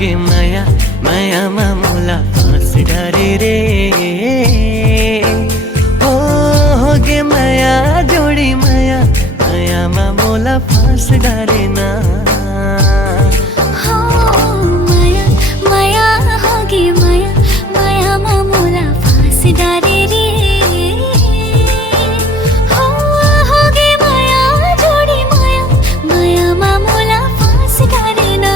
होगे माया माया मामूला फांस डारे रे ओ होगे माया जोड़ी माया माया मामूला फांस डारे ना माया माया होगे माया माया मामूला फांस डारे रे होगे माया जोड़ी माया माया मामूला फांस डारे ना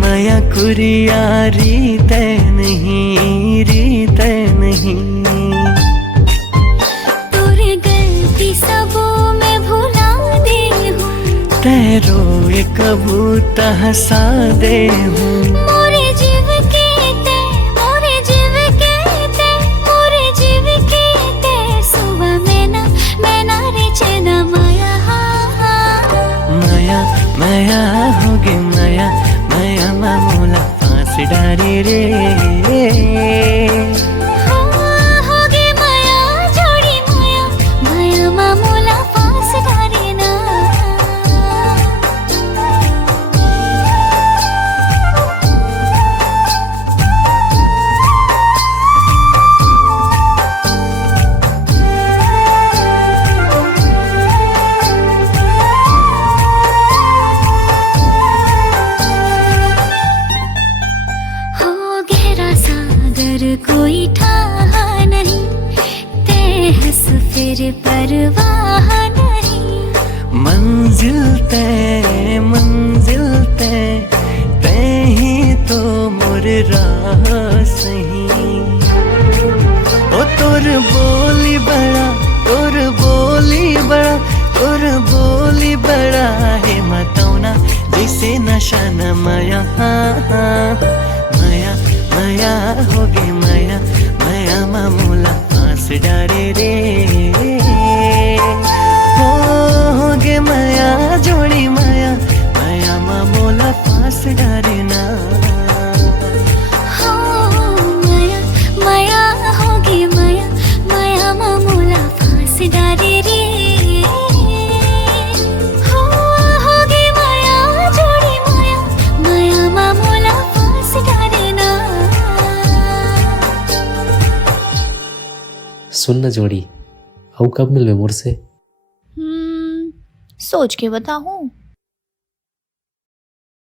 माया कुरिया रीत नहीं तोरे गलती सबो मैं भुला दे हूँ तेरो एक कबूता हंसा दे हूँ मोरे जीव के ते मोरे जीव के ते मोरे जीव के ते सुबह मैना रे चना माया माया माया होगे माया माया मामूला फांस डारे रे होगे माया जोड़ी माया माया मामूला फांस डारे ना कोई ठाह नहीं ते हंस फिर परवाह नहीं मंजिल ते ही तो मोर राह सही ओ तोर बोली बड़ा है मतौना जैसे नशा न माया माया माया होगे माया माया मामूला फांस डारे रे होगे माया जोड़ी माया माया मामूला फांस डारे ना माया माया होगे माया माया मामूला फांस डारे रे होगे माया जोड़ी माया माया मामूला फांस डारे ना सुन न जोड़ी, अब कब मिलवे मोर से? सोच के बताऊं।